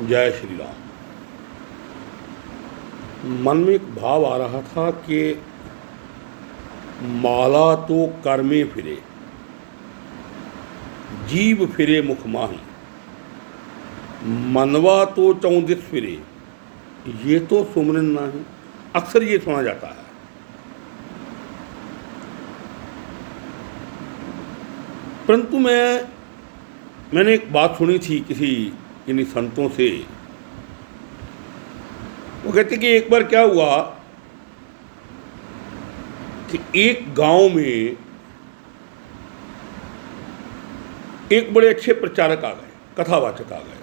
जय श्री राम। मन में एक भाव आ रहा था कि माला तो कर में फिरे, जीव फिरे मुख माही, मनवा तो चौदिस फिरे, ये तो सुमरन नहीं। अक्सर ये सुना जाता है। परंतु मैंने एक बात सुनी थी किसी किन्हीं संतों से। वो कहते कि एक बार क्या हुआ कि एक गांव में एक बड़े अच्छे प्रचारक आ गए, कथावाचक आ गए,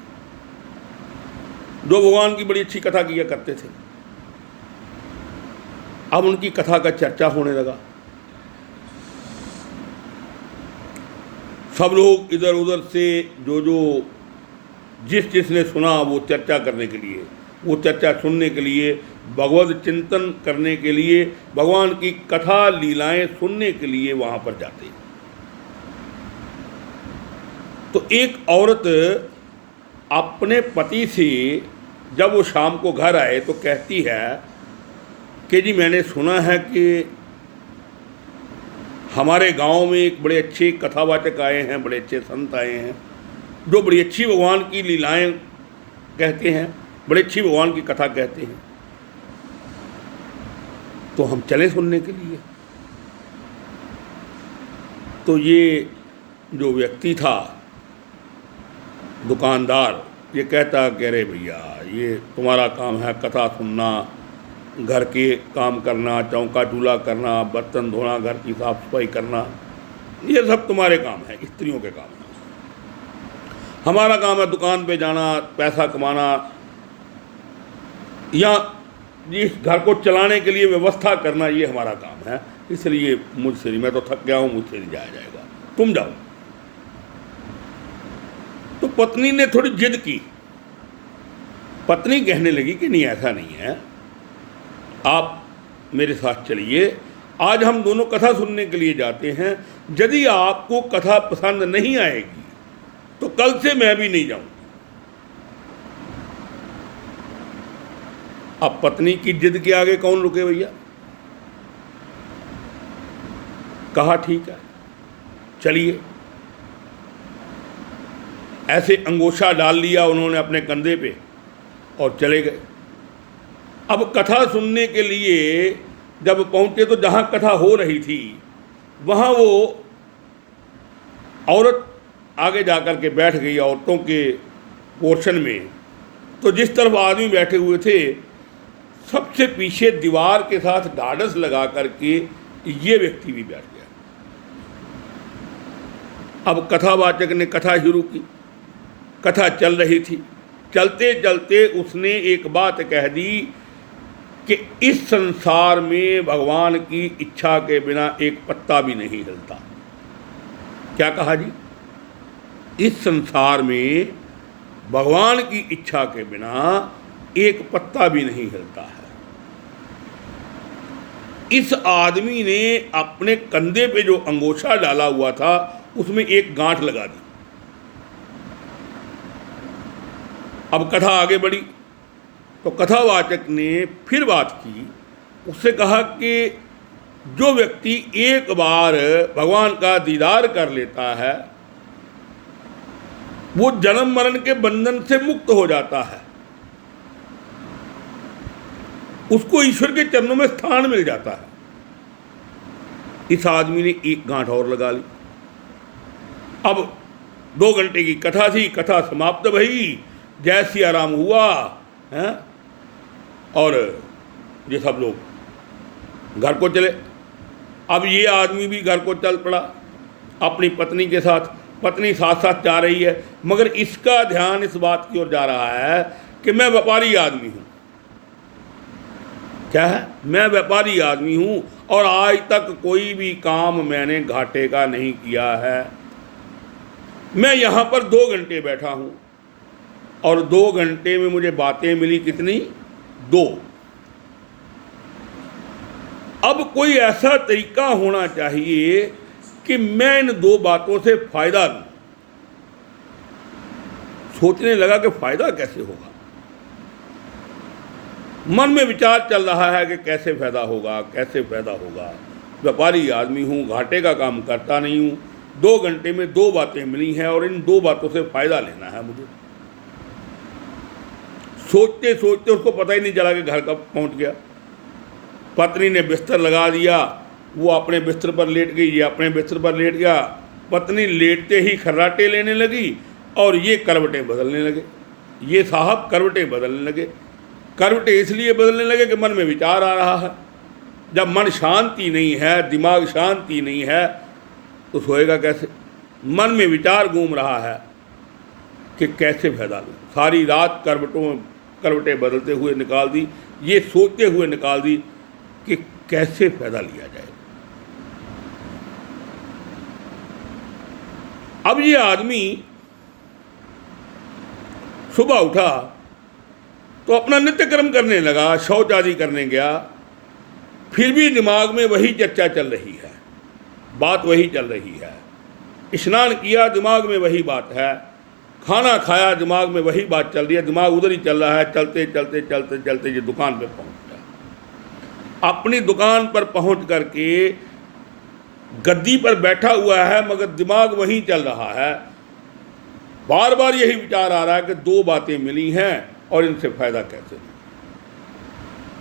जो भगवान की बड़ी अच्छी कथा किया करते थे। अब उनकी कथा का चर्चा होने लगा। सब लोग इधर उधर से जो जिसने सुना वो चर्चा करने के लिए, वो चर्चा सुनने के लिए, भगवत चिंतन करने के लिए, भगवान की कथा लीलाएं सुनने के लिए वहां पर जाते। तो एक औरत अपने पति से जब वो शाम को घर आए तो कहती है कि जी मैंने सुना है कि हमारे गांव में एक बड़े अच्छे कथावाचक आए हैं, बड़े अच्छे संत आए हैं, जो बड़ी अच्छी भगवान की लीलाएं कहते हैं, बड़ी अच्छी भगवान की कथा कहते हैं, तो हम चले सुनने के लिए। तो ये जो व्यक्ति था, दुकानदार, ये कहता कि अरे भैया ये तुम्हारा काम है कथा सुनना, घर के काम करना, चौका चूल्हा करना, बर्तन धोना, घर की साफ सफाई करना, ये सब तुम्हारे काम है, स्त्रियों के काम है। हमारा काम है दुकान पे जाना, पैसा कमाना, या इस घर को चलाने के लिए व्यवस्था करना, ये हमारा काम है। इसलिए मुझसे नहीं, मैं तो थक गया हूँ, मुझसे नहीं जाया जाएगा, तुम जाओ। तो पत्नी ने थोड़ी जिद की। पत्नी कहने लगी कि नहीं ऐसा नहीं है, आप मेरे साथ चलिए, आज हम दोनों कथा सुनने के लिए जाते हैं। यदि आपको कथा पसंद नहीं आएगी तो कल से मैं भी नहीं जाऊं। अब पत्नी की जिद के आगे कौन रुके भैया। कहा ठीक है चलिए। ऐसे अंगोछा डाल लिया उन्होंने अपने कंधे पे और चले गए। अब कथा सुनने के लिए जब पहुंचे तो जहां कथा हो रही थी वहां वो औरत आगे जाकर के बैठ गई औरतों के पोर्शन में। तो जिस तरफ आदमी बैठे हुए थे, सबसे पीछे दीवार के साथ ढाढ़स लगा करके ये व्यक्ति भी बैठ गया। अब कथावाचक ने कथा शुरू की। कथा चल रही थी, चलते चलते उसने एक बात कह दी कि इस संसार में भगवान की इच्छा के बिना एक पत्ता भी नहीं हिलता। क्या कहा जी? इस संसार में भगवान की इच्छा के बिना एक पत्ता भी नहीं हिलता है। इस आदमी ने अपने कंधे पे जो अंगोछा डाला हुआ था उसमें एक गांठ लगा दी। अब कथा आगे बढ़ी तो कथावाचक ने फिर बात की। उससे कहा कि जो व्यक्ति एक बार भगवान का दीदार कर लेता है वो जन्म मरण के बंधन से मुक्त हो जाता है, उसको ईश्वर के चरणों में स्थान मिल जाता है। इस आदमी ने एक गांठ और लगा ली। अब 2 घंटे की कथा थी, कथा समाप्त भई, जय सिया राम हुआ है और ये सब लोग घर को चले। अब ये आदमी भी घर को चल पड़ा अपनी पत्नी के साथ। पत्नी साथ साथ जा रही है, मगर इसका ध्यान इस बात की ओर जा रहा है कि मैं व्यापारी आदमी हूं। क्या है? मैं व्यापारी आदमी हूं और आज तक कोई भी काम मैंने घाटे का नहीं किया है। मैं यहां पर 2 घंटे बैठा हूं और 2 घंटे में मुझे बातें मिली कितनी? 2। अब कोई ऐसा तरीका होना चाहिए कि मैं इन 2 बातों से फायदा लूं। सोचने लगा कि फायदा कैसे होगा। मन में विचार चल रहा है कि कैसे फायदा होगा, कैसे फायदा होगा। व्यापारी आदमी हूँ, घाटे का काम करता नहीं हूँ। 2 घंटे में 2 बातें मिली हैं और इन 2 बातों से फायदा लेना है मुझे। सोचते सोचते उसको पता ही नहीं चला कि घर कब पहुँच गया। पत्नी ने बिस्तर लगा दिया, वो अपने बिस्तर पर लेट गई, ये अपने बिस्तर पर लेट गया। पत्नी लेटते ही खर्राटे लेने लगी और ये करवटें बदलने लगे। ये साहब करवटें बदलने लगे। करवटें इसलिए बदलने लगे कि मन में विचार आ रहा है। जब मन शांति नहीं है, दिमाग शांति नहीं है, तो सोएगा कैसे। मन में विचार घूम रहा है कि कैसे फायदा लूँ। सारी रात करवटें बदलते हुए निकाल दी, ये सोचते हुए निकाल दी कि कैसे फायदा लिया जाए। अब ये आदमी सुबह उठा तो अपना नित्य कर्म करने लगा, शौच आदि करने गया। फिर भी दिमाग में वही चर्चा चल रही है, बात वही चल रही है। स्नान किया, दिमाग में वही बात है। खाना खाया, दिमाग में वही बात चल रही है। दिमाग उधर ही चल रहा है। चलते चलते चलते चलते ये दुकान पर पहुंच गया। अपनी दुकान पर पहुंच करके गद्दी पर बैठा हुआ है, मगर दिमाग वहीं चल रहा है। बार बार यही विचार आ रहा है कि 2 बातें मिली हैं और इनसे फायदा कैसे।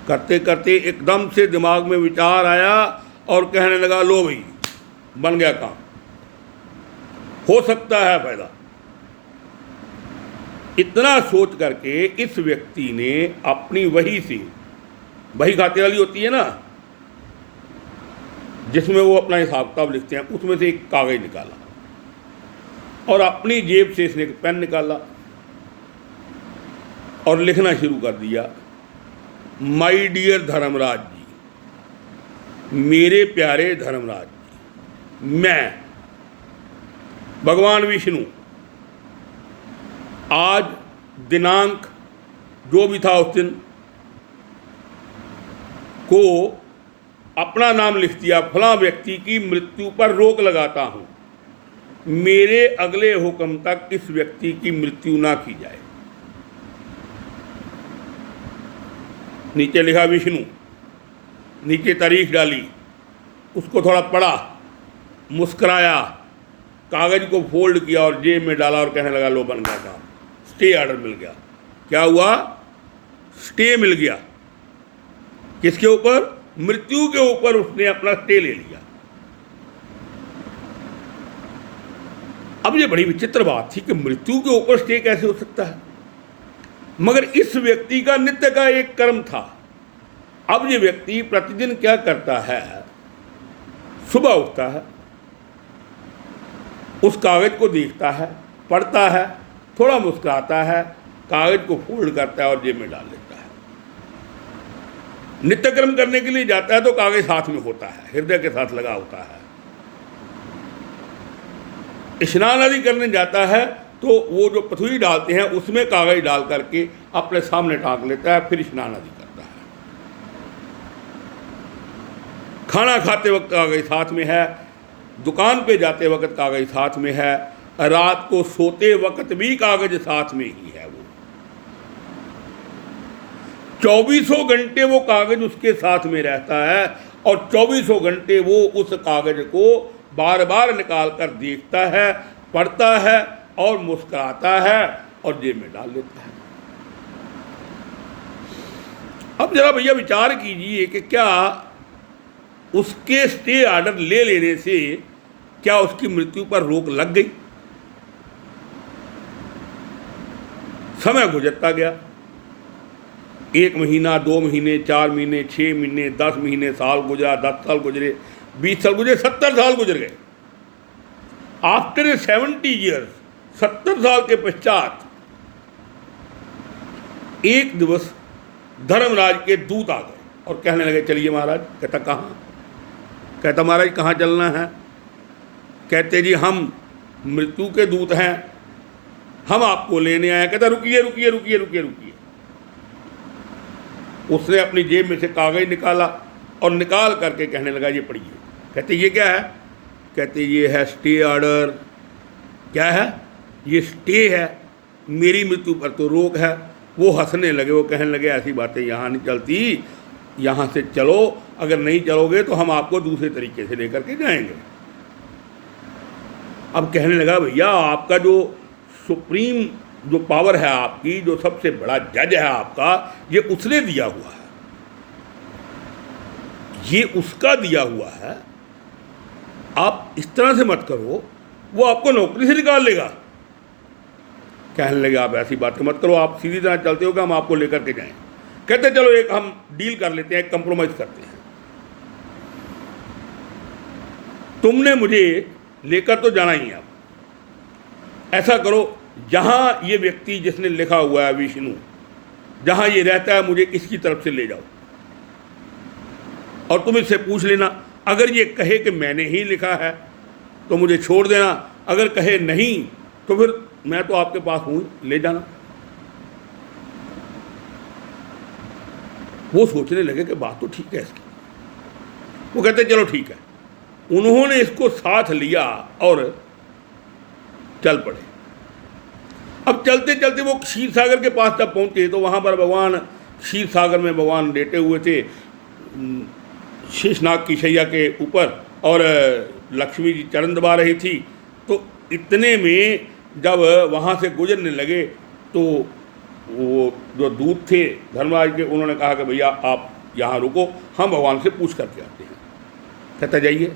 करते करते एकदम से दिमाग में विचार आया और कहने लगा, लो भाई बन गया काम, हो सकता है फायदा। इतना सोच करके इस व्यक्ति ने अपनी वही से, वही खाते वाली होती है ना जिसमें वो अपना हिसाब किताब लिखते हैं, उसमें से एक कागज निकाला और अपनी जेब से इसने एक पेन निकाला और लिखना शुरू कर दिया, माई डियर धर्मराज जी, मेरे प्यारे धर्मराज जी, मैं भगवान विष्णु आज दिनांक जो भी था उस दिन को अपना नाम लिख दिया, फलां व्यक्ति की मृत्यु पर रोक लगाता हूँ। मेरे अगले हुक्म तक इस व्यक्ति की मृत्यु ना की जाए। नीचे लिखा विष्णु, नीचे तारीख डाली, उसको थोड़ा पढ़ा, मुस्कराया, कागज को फोल्ड किया और जेब में डाला और कहने लगा, लो बन गया काम, स्टे ऑर्डर मिल गया। क्या हुआ? स्टे मिल गया। किसके ऊपर? मृत्यु के ऊपर उसने अपना स्टे ले लिया। अब ये बड़ी विचित्र बात थी कि मृत्यु के ऊपर स्टे कैसे हो सकता है, मगर इस व्यक्ति का नित्य का एक कर्म था। अब ये व्यक्ति प्रतिदिन क्या करता है, सुबह उठता है, उस कागज को देखता है, पढ़ता है, थोड़ा मुस्कुराता है, कागज को फोल्ड करता है और जेब में डाल लेता है। नित्य कर्म करने के लिए जाता है तो कागज साथ में होता है, हृदय के साथ लगा होता है। स्नान आदि करने जाता है तो वो जो पथुई डालते हैं उसमें कागज डाल करके अपने सामने टांग लेता है, फिर स्नान आदि करता है। खाना खाते वक्त कागज साथ में है, दुकान पे जाते वक्त कागज साथ में है, रात को सोते वक्त भी कागज साथ में ही है। वो 24 घंटे वो कागज उसके साथ में रहता है और 24 घंटे वो उस कागज को बार बार निकाल कर देखता है, पढ़ता है और मुस्कुराता है और जेब में डाल लेता है। अब जरा भैया विचार कीजिए कि क्या उसके स्टे ऑर्डर ले लेने से क्या उसकी मृत्यु पर रोक लग गई? समय गुजरता गया, 1 महीना, 2 महीने, 4 महीने, 6 महीने, 10 महीने, साल गुजरा, 10 साल गुजरे, 20 साल गुजरे, 70 साल गुजर गए। आफ्टर 70 ईयर्स, 70 साल के पश्चात एक दिवस धर्मराज के दूत आ गए और कहने लगे, चलिए महाराज। कहता कहाँ? कहता महाराज कहाँ चलना है? कहते जी हम मृत्यु के दूत हैं, हम आपको लेने आए। कहता रुकिए रुकिए रुकिए रुकिए रुकिए। उसने अपनी जेब में से कागज निकाला और निकाल करके कहने लगा, ये पढ़िए। कहते ये क्या है? कहते ये है स्टे ऑर्डर। क्या है? ये स्टे है। मेरी मृत्यु पर तो रोक है। वो हंसने लगे, वो कहने लगे ऐसी बातें यहाँ नहीं चलती, यहाँ से चलो, अगर नहीं चलोगे तो हम आपको दूसरे तरीके से लेकर के जाएंगे। अब कहने लगा भैया आपका जो सुप्रीम जो पावर है आपकी, जो सबसे बड़ा जज है आपका, ये उसने दिया हुआ है, ये उसका दिया हुआ है, आप इस तरह से मत करो, वो आपको नौकरी से निकाल लेगा। कहने लगे आप ऐसी बातें मत करो, आप सीधी तरह चलते हो कि हम आपको लेकर के जाएं। कहते चलो एक हम डील कर लेते हैं, एक कंप्रोमाइज करते हैं, तुमने मुझे लेकर तो जाना ही है, आप ऐसा करो, जहां ये व्यक्ति जिसने लिखा हुआ है विष्णु, जहां ये रहता है, मुझे इसकी तरफ से ले जाओ और तुम इससे पूछ लेना, अगर ये कहे कि मैंने ही लिखा है तो मुझे छोड़ देना, अगर कहे नहीं तो फिर मैं तो आपके पास हूं, ले जाना। वो सोचने लगे कि बात तो ठीक है इसकी। वो कहते चलो ठीक है। उन्होंने इसको साथ लिया और चल पड़े। अब चलते चलते वो क्षीर सागर के पास जब पहुंचे तो वहां पर भगवान क्षीर सागर में भगवान लेटे हुए थे, शेषनाग की शैया के ऊपर, और लक्ष्मी जी चरण दबा रही थी। तो इतने में जब वहाँ से गुजरने लगे तो वो जो दूत थे धर्मराज के, उन्होंने कहा कि भैया आप यहाँ रुको, हम भगवान से पूछ करके आते हैं। कहता जाइए।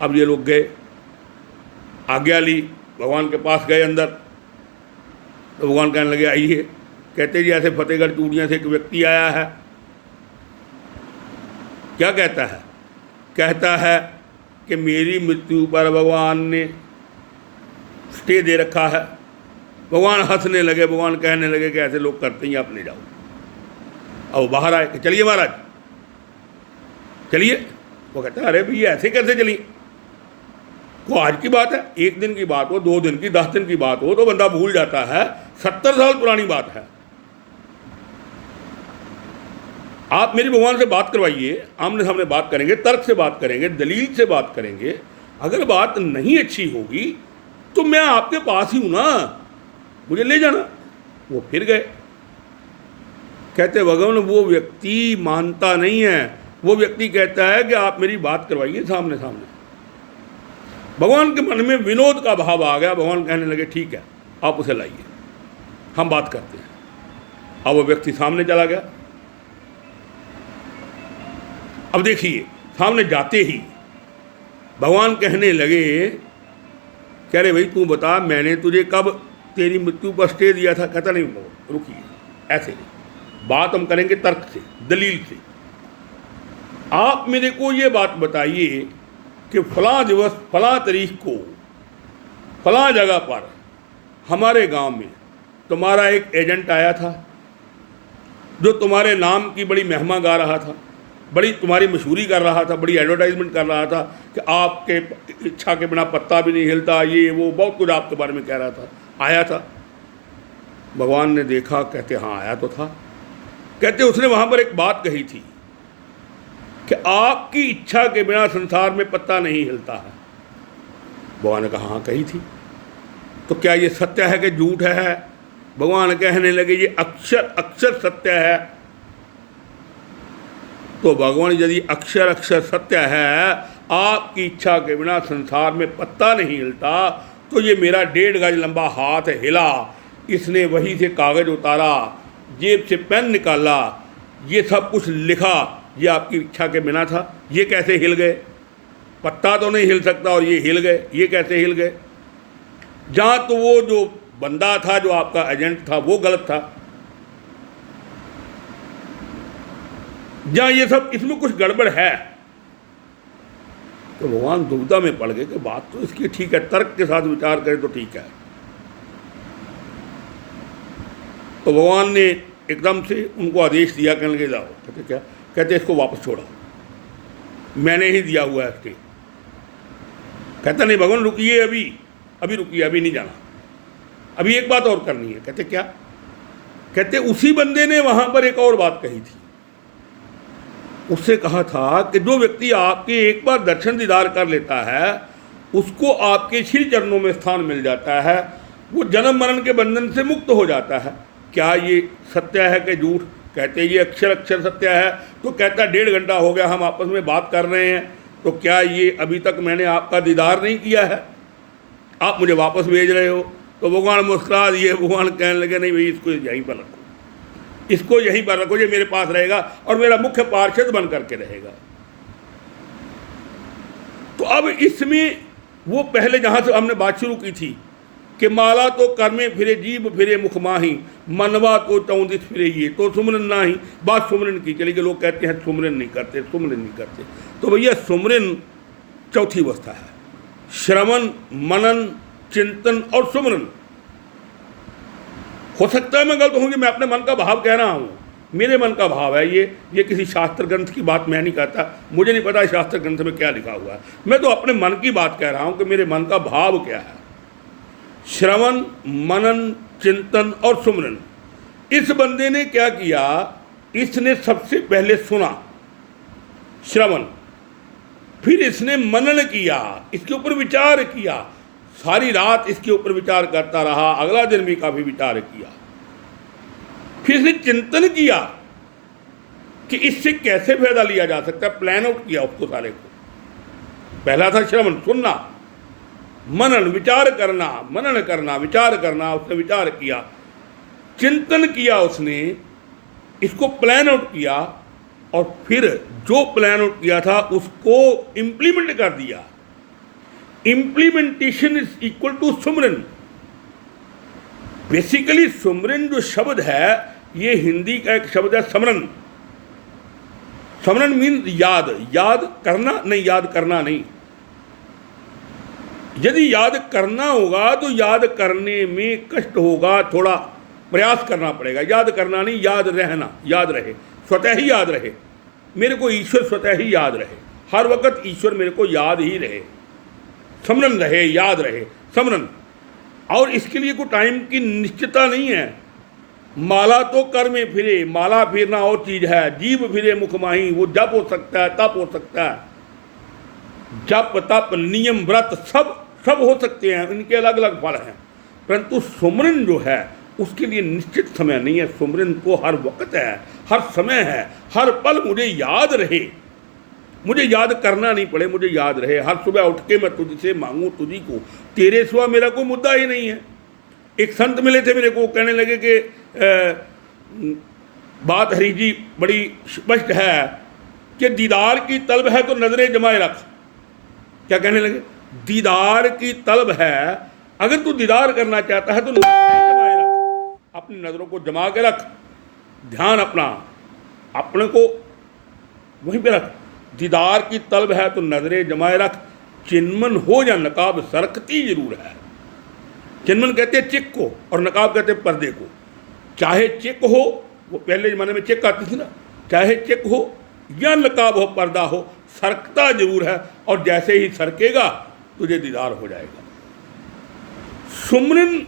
अब ये लोग गए, आज्ञा ली, भगवान के पास गए अंदर। तो भगवान कहने लगे आइए। कहते जी ऐसे फतेहगढ़ चूड़ियाँ से एक व्यक्ति आया है। क्या कहता है? कहता है कि मेरी मृत्यु पर भगवान ने स्टे दे रखा है। भगवान हंसने लगे, भगवान कहने लगे कि ऐसे लोग करते ही, आप ले जाओ। अब बाहर आए कि चलिए महाराज चलिए। वो कहता है अरे भैया ऐसे कैसे चलिए, वो आज की बात है, एक दिन की बात हो, 2 दिन की, 10 दिन की बात हो तो बंदा भूल जाता है, 70 साल पुरानी बात है। आप मेरी भगवान से बात करवाइए, आमने सामने बात करेंगे, तर्क से बात करेंगे, दलील से बात करेंगे। अगर बात नहीं अच्छी होगी तो मैं आपके पास ही हूं ना, मुझे ले जाना। वो फिर गए। कहते भगवान वो व्यक्ति मानता नहीं है, वो व्यक्ति कहता है कि आप मेरी बात करवाइए सामने सामने। भगवान के मन में विनोद का भाव आ गया। भगवान कहने लगे ठीक है, आप उसे लाइए, हम बात करते हैं। अब वो व्यक्ति सामने चला गया। अब देखिए, सामने जाते ही भगवान कहने लगे, कह रहे भाई तू बता, मैंने तुझे कब तेरी मृत्यु पर स्टे दिया था? कहता नहीं, रुकिए, ऐसे बात हम करेंगे तर्क से, दलील से। आप मेरे को ये बात बताइए कि फलां दिवस, फलां तारीख को, फलां जगह पर हमारे गांव में तुम्हारा एक एजेंट आया था जो तुम्हारे नाम की बड़ी महिमा गा रहा था, बड़ी तुम्हारी मशहूरी कर रहा था, बड़ी एडवर्टाइजमेंट कर रहा था कि आपके इच्छा के बिना पत्ता भी नहीं हिलता, ये वो बहुत कुछ आपके बारे में कह रहा था। आया था। भगवान ने देखा। कहते हाँ आया तो था। कहते उसने वहाँ पर एक बात कही थी कि आपकी इच्छा के बिना संसार में पत्ता नहीं हिलता है। भगवान ने कहा हाँ कही थी। तो क्या ये सत्य है कि झूठ है? भगवान कहने लगे ये अक्षर अक्षर सत्य है। तो भगवान यदि अक्षर अक्षर सत्य है, आपकी इच्छा के बिना संसार में पत्ता नहीं हिलता, तो ये मेरा 1.5 गज लंबा हाथ हिला, इसने वहीं से कागज़ उतारा, जेब से पेन निकाला, ये सब कुछ लिखा, ये आपकी इच्छा के बिना था। ये कैसे हिल गए? पत्ता तो नहीं हिल सकता और ये हिल गए, ये कैसे हिल गए? जहाँ तो वो जो बंदा था, जो आपका एजेंट था, वो गलत था, जहाँ ये सब इसमें कुछ गड़बड़ है। तो भगवान दुविधा में पड़ गए कि बात तो इसकी ठीक है, तर्क के साथ विचार करें तो ठीक है। तो भगवान ने एकदम से उनको आदेश दिया, कहने लगे जाओ। कहते क्या? कहते इसको वापस छोड़ो, मैंने ही दिया हुआ है इसके। कहता नहीं भगवान रुकिए, अभी रुकिए, अभी नहीं जाना, अभी एक बात और करनी है। कहते क्या? कहते उसी बंदे ने वहां पर एक और बात कही थी। उससे कहा था कि जो व्यक्ति आपके एक बार दर्शन दीदार कर लेता है, उसको आपके श्री चरणों में स्थान मिल जाता है। वो जन्म मरण के बंधन से मुक्त हो जाता है। क्या ये सत्य है कि झूठ? कहते ये अक्षर अक्षर सत्य है। तो कहता 1.5 घंटा हो गया हम आपस में बात कर रहे हैं, तो क्या ये अभी तक मैंने आपका दीदार नहीं किया है? आप मुझे वापस भेज रहे हो। तो भगवान मुस्कुरा दिए। भगवान कहने लगे नहीं भाई, इसको यहीं पर रखो, इसको यहीं पर रखो, ये मेरे पास रहेगा और मेरा मुख्य पार्षद बन करके रहेगा। तो अब इसमें वो पहले जहाँ से हमने बात शुरू की थी कि माला तो कर में फिरे जीभ फिरे मुख माही, मनवा तो 34 फिरे ये तो सुमरन नाही। बात सुमरन की चली कि लोग कहते हैं सुमरन नहीं करते, सुमरन नहीं करते। तो भैया सुमरन चौथी अवस्था है। श्रवण, मनन, चिंतन और सुमरन। हो सकता है मैं गलत हूँ कि मैं अपने मन का भाव कह रहा हूँ, मेरे मन का भाव है ये किसी शास्त्र ग्रंथ की बात मैं नहीं कहता, मुझे नहीं पता शास्त्र ग्रंथ में क्या लिखा हुआ है। मैं तो अपने मन की बात कह रहा हूँ कि मेरे मन का भाव क्या है। श्रवण, मनन, चिंतन और सुमरन। इस बंदे ने क्या किया? इसने सबसे पहले सुना, श्रवण, फिर इसने मनन किया, इसके ऊपर विचार किया, सारी रात इसके ऊपर विचार करता रहा, अगला दिन भी काफी विचार किया। फिर इसने चिंतन किया कि इससे कैसे फायदा लिया जा सकता है, प्लान आउट किया उसको सारे को। पहला था श्रवण, सुनना, मनन, विचार करना, मनन करना, विचार करना, उसने विचार किया, चिंतन किया, उसने इसको प्लान आउट किया और फिर जो प्लान आउट किया था उसको इंप्लीमेंट कर दिया। Implementation is equal to sumiran. Basically सुमरन जो शब्द है ये हिंदी का एक शब्द है समरन। समरन मीन याद, याद करना नहीं, याद करना नहीं। यदि याद करना होगा तो याद करने में कष्ट होगा, थोड़ा प्रयास करना पड़ेगा। याद करना नहीं, याद रहना, याद रहे, स्वतः ही याद रहे। मेरे को ईश्वर स्वतः ही याद रहे, हर वक्त ईश्वर मेरे को याद ही रहे, समरन रहे, याद रहे, समरन। और इसके लिए कोई टाइम की निश्चितता नहीं है। माला तो कर में फिरे, माला फिरना और चीज है, जीभ फिरे मुख माही, वो जप हो सकता है, तप हो सकता है, जप तप नियम व्रत सब हो सकते हैं, इनके अलग अलग फल हैं। परंतु सुमरन जो है उसके लिए निश्चित समय नहीं है। सुमरन तो हर वक्त है, हर समय है, हर पल मुझे याद रहे, मुझे याद करना नहीं पड़े, मुझे याद रहे। हर सुबह उठ के मैं तुझसे मांगू तुझी को, तेरे सिवा मेरा कोई मुद्दा ही नहीं है। एक संत मिले थे मेरे को, कहने लगे कि बात हरी जी बड़ी स्पष्ट है कि दीदार की तलब है तो नजरें जमाए रख। क्या कहने लगे? दीदार की तलब है, अगर तू दीदार करना चाहता है तो नजरें जमाए रख, अपनी नजरों को जमा के रख, ध्यान अपने को वहीं पे रख। दीदार की तलब है तो नजरें जमाए रख, चिन्मन हो या नकाब सरकती जरूर है। चिन्मन कहते हैं चिक को और नकाब कहते हैं पर्दे को। चाहे चिक हो, वो पहले जमाने में चिक आती थी ना, चाहे चिक हो या नकाब हो, पर्दा हो, सरकता जरूर है। और जैसे ही सरकेगा तुझे दीदार हो जाएगा। सुमरन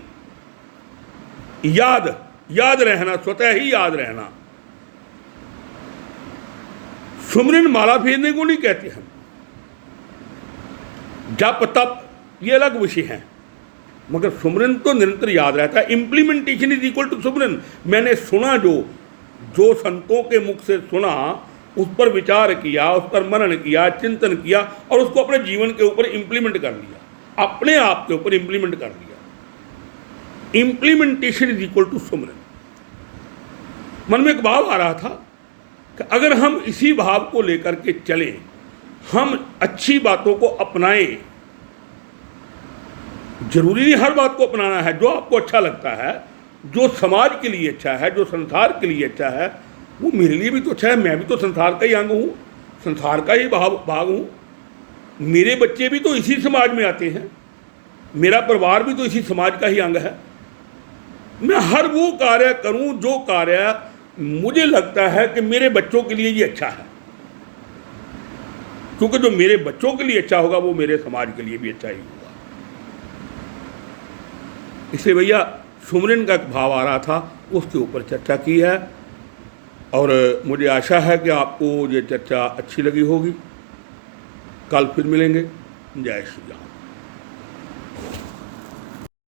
याद रहना, स्वतः ही याद रहना। सुमरन माला फेरने को नहीं कहते हम, जप तप ये अलग विषय है, मगर सुमरन तो निरंतर याद रहता है। Implementation is equal to sumiran. मैंने सुना, जो संतों के मुख से सुना, उस पर विचार किया, उस पर मनन किया, चिंतन किया और उसको अपने जीवन के ऊपर इंप्लीमेंट कर लिया, अपने आप के ऊपर इंप्लीमेंट कर लिया। Implementation is equal to sumiran. मन में एक भाव आ रहा था कि अगर हम इसी भाव को लेकर के चलें, हम अच्छी बातों को अपनाएं, जरूरी नहीं हर बात को अपनाना है, जो आपको अच्छा लगता है, जो समाज के लिए अच्छा है, जो संसार के लिए अच्छा है, वो मेरे लिए भी तो अच्छा है। मैं भी तो संसार का ही अंग हूँ, संसार का ही भाग हूँ। मेरे बच्चे भी तो इसी समाज में आते हैं, मेरा परिवार भी तो इसी समाज का ही अंग है। मैं हर वो कार्य करूँ जो कार्य मुझे लगता है कि मेरे बच्चों के लिए ये अच्छा है, क्योंकि जो मेरे बच्चों के लिए अच्छा होगा वो मेरे समाज के लिए भी अच्छा ही होगा। इसलिए भैया सुमरन का एक भाव आ रहा था, उसके ऊपर चर्चा की है और मुझे आशा है कि आपको ये चर्चा अच्छी लगी होगी। कल फिर मिलेंगे। जय श्री राम।